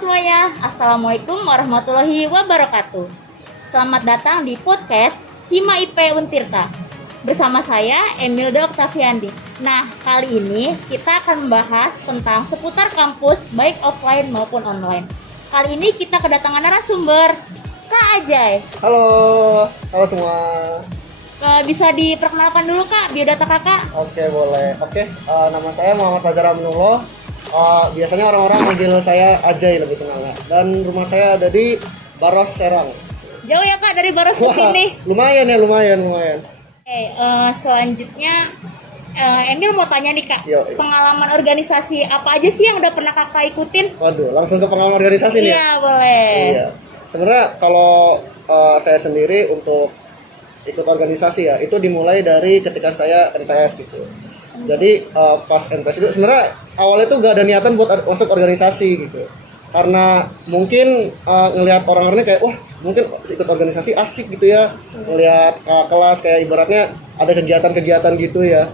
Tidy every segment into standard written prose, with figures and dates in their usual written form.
semuanya, Assalamualaikum warahmatullahi wabarakatuh. Selamat datang di podcast Hima IP Untirta. Bersama saya, Emilda Oktaviandi. Nah, kali ini kita akan membahas tentang seputar kampus, baik offline maupun online. Kali ini kita kedatangan narasumber, Kak Ajay. Halo semua. Bisa diperkenalkan dulu Kak, biodata Kakak? Oke, boleh. Nama saya Muhammad Fajar Aminullah. Biasanya orang-orang manggil saya Ajay lebih kenalnya. Dan rumah saya ada di Baros, Serang. Jauh ya Kak dari Baros ke sini? Lumayan. Oke, selanjutnya Emil mau tanya nih Kak, pengalaman organisasi apa aja sih yang udah pernah Kakak ikutin? Waduh, langsung ke pengalaman organisasi nih. Iya, boleh. Iya. Sebenarnya kalau saya sendiri untuk ikut organisasi ya, itu dimulai dari ketika saya NTS gitu. Jadi pas NTS itu sebenarnya awalnya tuh gak ada niatan buat masuk organisasi gitu. Karena mungkin ngelihat orang-orang ini kayak wah mungkin ikut organisasi asik gitu ya, ngelihat kelas kayak ibaratnya ada kegiatan-kegiatan gitu ya,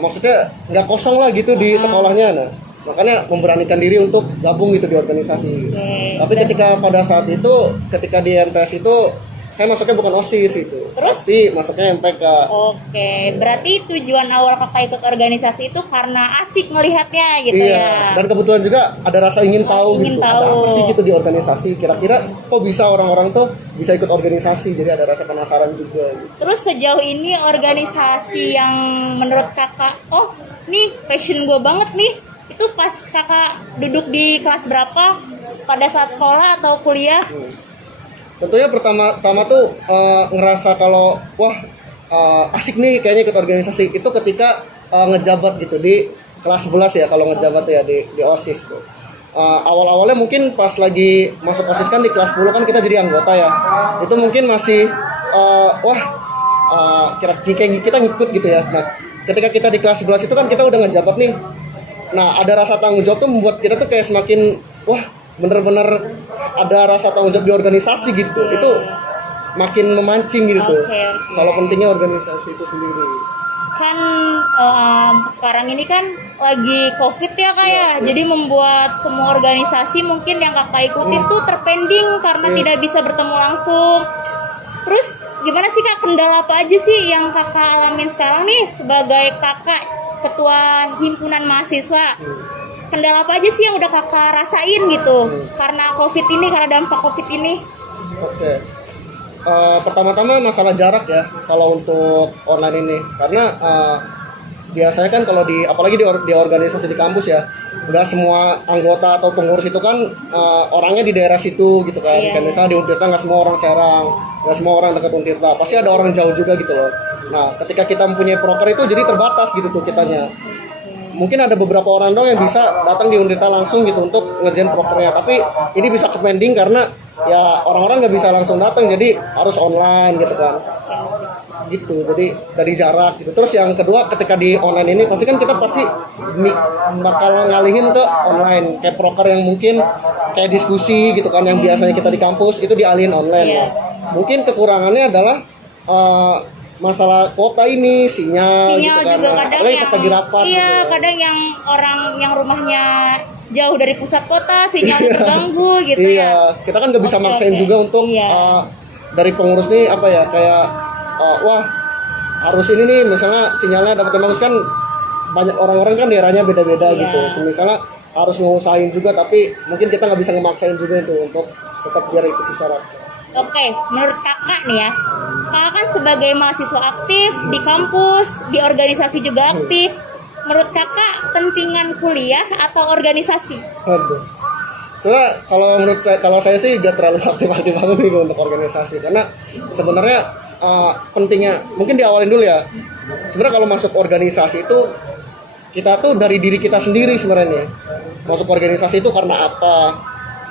maksudnya nggak kosong lah gitu di sekolahnya. Nah makanya memberanikan diri untuk gabung gitu di organisasi. Tapi ketika pada saat itu ketika di MTS itu saya masuknya bukan OSIS itu. Terus? Pasti masuknya MPK. Oke, berarti tujuan awal Kakak ikut organisasi itu karena asik melihatnya gitu ya. Dan kebetulan juga ada rasa ingin tahu ingin gitu. tahu. Ada apa sih gitu di organisasi? Kira-kira kok bisa orang-orang tuh bisa ikut organisasi? Jadi ada rasa penasaran juga gitu. Terus sejauh ini organisasi yang menurut Kakak, oh nih passion gue banget nih, itu pas Kakak duduk di kelas berapa? Pada saat sekolah atau kuliah? Tentunya pertama tuh ngerasa kalau wah asik nih kayaknya ikut organisasi itu ketika ngejabat gitu di kelas 11 ya, kalau ngejabat ya di OSIS tuh. Awal-awalnya mungkin pas lagi masuk OSIS kan di kelas 10 kan kita jadi anggota ya. Itu mungkin masih kira-kira kita ngikut gitu ya. Nah, ketika kita di kelas 11 itu kan kita udah ngejabat nih. Nah, ada rasa tanggung jawab tuh membuat kita tuh kayak semakin bener-bener ada rasa tanggung jawab di organisasi gitu. Itu makin memancing gitu. Okay. Kalau pentingnya organisasi itu sendiri. Kan sekarang ini kan lagi COVID ya Kak ya. Jadi membuat semua organisasi mungkin yang Kakak ikutin tuh terpending karena tidak bisa bertemu langsung. Terus gimana sih Kak, kendala apa aja sih yang Kakak alamin sekarang nih sebagai Kakak ketua himpunan mahasiswa? Kendala apa aja sih yang udah Kakak rasain gitu karena COVID ini, karena dampak COVID ini? Oke. Pertama-tama masalah jarak ya kalau untuk online ini, karena biasanya kan kalau apalagi di organisasi di kampus ya, nggak semua anggota atau pengurus itu kan orangnya di daerah situ gitu kan. Kayak misalnya di Untirta nggak semua orang Serang, nggak semua orang dekat Untirta, pasti ada orang jauh juga gitu loh. Nah ketika kita mempunyai proker itu jadi terbatas gitu tuh kitanya. Mungkin ada beberapa orang dong yang bisa datang di Untirta langsung gitu untuk ngerjain prokernya, tapi ini bisa pending karena ya orang-orang nggak bisa langsung datang, jadi harus online gitu kan. Gitu, jadi dari jarak gitu. Terus yang kedua ketika di online ini pasti kan kita bakal ngalihin ke online kayak proker yang mungkin kayak diskusi gitu kan, yang biasanya kita di kampus itu dialihin online ya. Mungkin kekurangannya adalah masalah kuota ini, sinyal gitu kan. Juga kadang yang pas lagi rapat iya gitu. Kadang yang orang yang rumahnya jauh dari pusat kota sinyalnya terganggu gitu ya. Kita kan nggak bisa maksain juga untuk dari pengurus nih apa ya kayak wah harus ini nih misalnya sinyalnya dapat yang bagus kan, banyak orang-orang kan daerahnya beda-beda gitu. Misalnya harus ngusahain juga, tapi mungkin kita nggak bisa ngemaksain juga itu untuk tetap biar ikuti syarat. Oke, menurut Kakak nih ya, Kakak kan sebagai mahasiswa aktif di kampus, di organisasi juga aktif. Menurut Kakak pentingan kuliah atau organisasi? Aduh. Soalnya kalau saya sih gak terlalu aktif-aktif banget nih untuk organisasi, karena sebenarnya pentingnya mungkin diawalin dulu ya. Sebenarnya kalau masuk organisasi itu kita tuh dari diri kita sendiri sebenarnya. Masuk organisasi itu karena apa?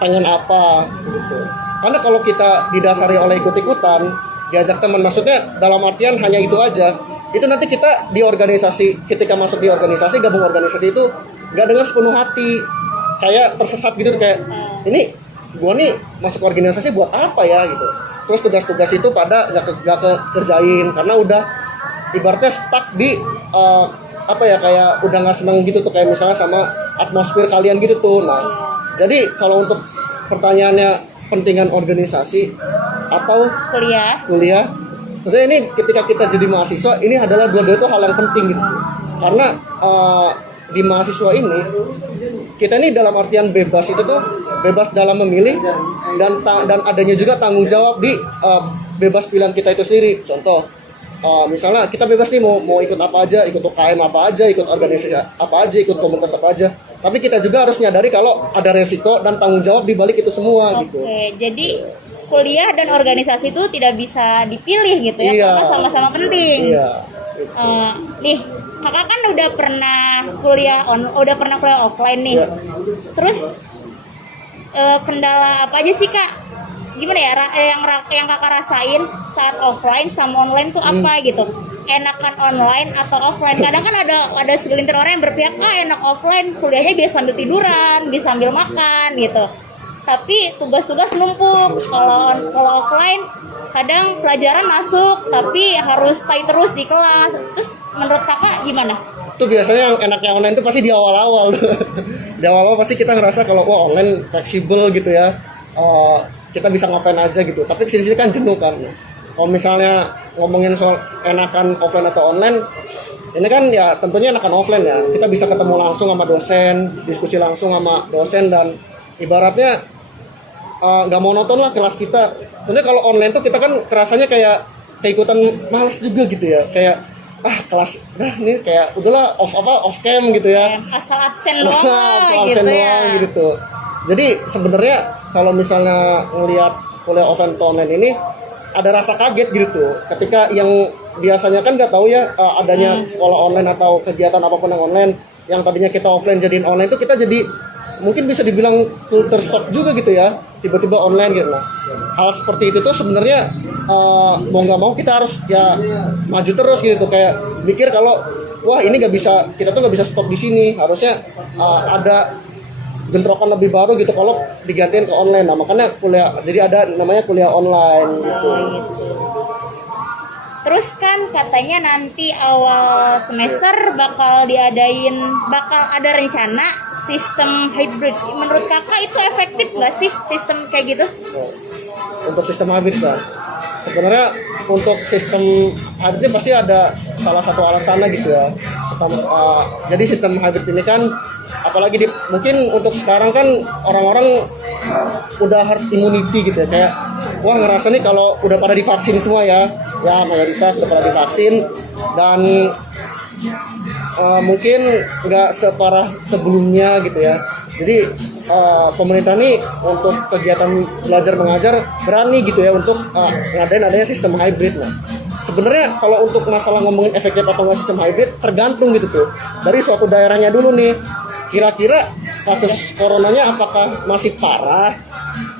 Pengen apa gitu. Karena kalau kita didasari oleh ikut-ikutan, diajak teman, maksudnya dalam artian hanya itu aja, itu nanti kita di organisasi, ketika masuk di organisasi, gabung organisasi itu gak dengan sepenuh hati, kayak tersesat gitu, kayak ini gua nih masuk organisasi buat apa ya gitu. Terus tugas-tugas itu pada gak kerjain karena udah ibaratnya stuck di kayak udah nggak seneng gitu tuh, kayak misalnya sama atmosfer kalian gitu tuh. Nah Jadi kalau untuk pertanyaannya pentingan organisasi atau kuliah, tentunya ini ketika kita jadi mahasiswa ini adalah dua-dua itu hal yang penting gitu. Karena di mahasiswa ini kita ini dalam artian bebas itu tuh bebas dalam memilih dan adanya juga tanggung jawab di bebas pilihan kita itu sendiri. Contoh, misalnya kita bebas nih mau ikut apa aja, ikut UKM apa aja, ikut organisasi apa aja, ikut komunitas apa aja. Tapi kita juga harus nyadari kalau ada resiko dan tanggung jawab di balik itu semua gitu. Oke, jadi kuliah dan organisasi itu tidak bisa dipilih gitu ya, Iya. karena sama-sama penting. Iya. Nih, kakak kan udah pernah kuliah offline nih. Iya. Terus kendala apa aja sih kak? Gimana ya yang kakak rasain saat offline sama online tuh apa gitu? Enakan online atau offline? Kadang kan ada segelintir orang yang berpihak enak offline, kuliahnya bisa sambil tiduran, bisa sambil makan gitu. Tapi tugas-tugas numpuk. Kalau offline kadang pelajaran masuk tapi harus stay terus di kelas. Terus menurut kakak gimana? Itu biasanya yang enaknya online itu pasti di awal-awal. Di awal-awal pasti kita ngerasa kalau online fleksibel gitu ya. Kita bisa ngapain aja gitu. Tapi kesini-sini kan jenuh kan. Kalau misalnya ngomongin soal enakan offline atau online, ini kan ya tentunya enakan offline ya. Kita bisa ketemu langsung sama dosen, diskusi langsung sama dosen, dan ibaratnya nggak monoton lah kelas kita. Sebenarnya kalau online tuh kita kan kerasanya kayak ikutan males juga gitu ya. Kayak kelas ini kayak udahlah off cam gitu ya. Asal absen doang absen doang gitu. Jadi sebenarnya kalau misalnya ngelihat kuliah offline atau online ini ada rasa kaget gitu ketika yang biasanya kan nggak tahu ya adanya sekolah online atau kegiatan apapun yang online, yang tadinya kita offline jadiin online itu kita jadi mungkin bisa dibilang culture shock juga gitu ya, tiba-tiba online gitu. Nah, hal seperti itu tuh sebenarnya mau nggak mau kita harus ya maju terus gitu, kayak mikir kalau wah ini nggak bisa, kita tuh nggak bisa stop di sini, harusnya ada bentrokan lebih baru gitu kalau digantiin ke online. Nah makanya kuliah, jadi ada namanya kuliah online gitu. Terus kan katanya nanti awal semester bakal ada rencana sistem hybrid. Menurut kakak itu efektif nggak sih sistem kayak gitu? Untuk sistem hybrid kan, sebenarnya untuk sistem hybrid ini pasti ada salah satu alasannya gitu ya. Jadi sistem hybrid ini kan, apalagi mungkin untuk sekarang kan orang-orang udah herd immunity gitu ya, kayak wah ngerasa nih kalau udah pada divaksin semua ya mayoritas udah pada divaksin, dan mungkin nggak separah sebelumnya gitu ya. Jadi pemerintah nih untuk kegiatan belajar mengajar berani gitu ya untuk ngadain adanya sistem hybrid. Nah sebenarnya kalau untuk masalah ngomongin efektif atau nggak sistem hybrid tergantung gitu tuh dari suatu daerahnya dulu nih, kira-kira kasus coronanya apakah masih parah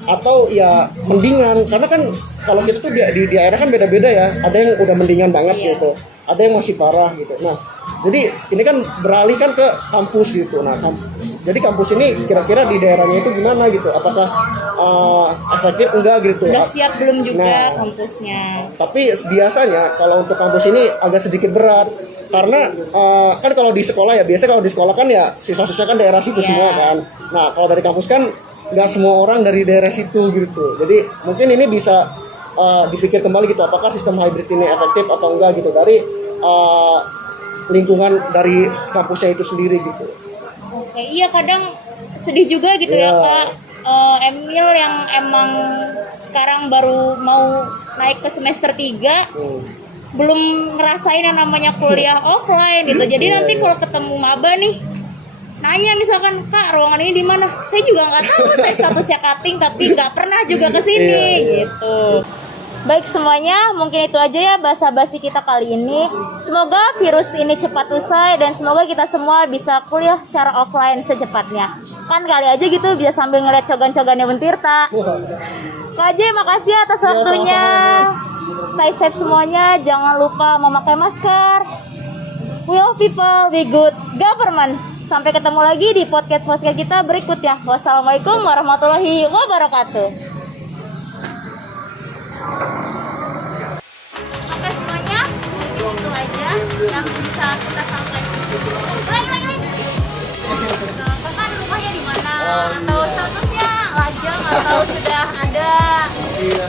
atau ya mendingan, karena kan kalau kita tuh di daerah kan beda-beda ya, ada yang udah mendingan banget gitu, ada yang masih parah gitu. Nah jadi ini kan beralih kan ke kampus gitu. Nah jadi kampus ini kira-kira di daerahnya itu gimana gitu, apakah efektif enggak gitu. Sudah siap belum juga kampusnya. Tapi biasanya kalau untuk kampus ini agak sedikit berat, karena kan kalau di sekolah ya biasa, kalau di sekolah kan ya siswa-siswa kan daerah situ semua kan. Nah kalau dari kampus kan nggak semua orang dari daerah situ gitu. Jadi mungkin ini bisa dipikir kembali gitu, apakah sistem hybrid ini efektif atau enggak gitu dari lingkungan dari kampusnya itu sendiri gitu. Oke, iya kadang sedih juga gitu ya Kak. Emil yang emang sekarang baru mau naik ke semester 3 belum ngerasain yang namanya kuliah offline gitu. Jadi nanti kalau ketemu maba nih nanya misalkan, Kak ruangan ini di mana? Saya juga nggak tahu, saya statusnya cutting tapi nggak pernah juga ke sini gitu. Baik semuanya, mungkin itu aja ya basa-basi kita kali ini. Semoga virus ini cepat usai dan semoga kita semua bisa kuliah secara offline secepatnya. Kan kali aja gitu bisa sambil ngeliat cogan-cogannya Bentirta. Kak J, makasih atas waktunya. Stay safe semuanya, jangan lupa memakai masker. We all people, we good government. Sampai ketemu lagi di podcast kita berikutnya. Wassalamualaikum warahmatullahi wabarakatuh. Oke semuanya, mungkin itu aja yang bisa kita sampaikan. Bahkan rumahnya di mana atau tahu sudah ada. Iya.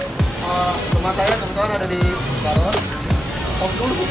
Rumah saya kebetulan ada di Baros. Tos dulu.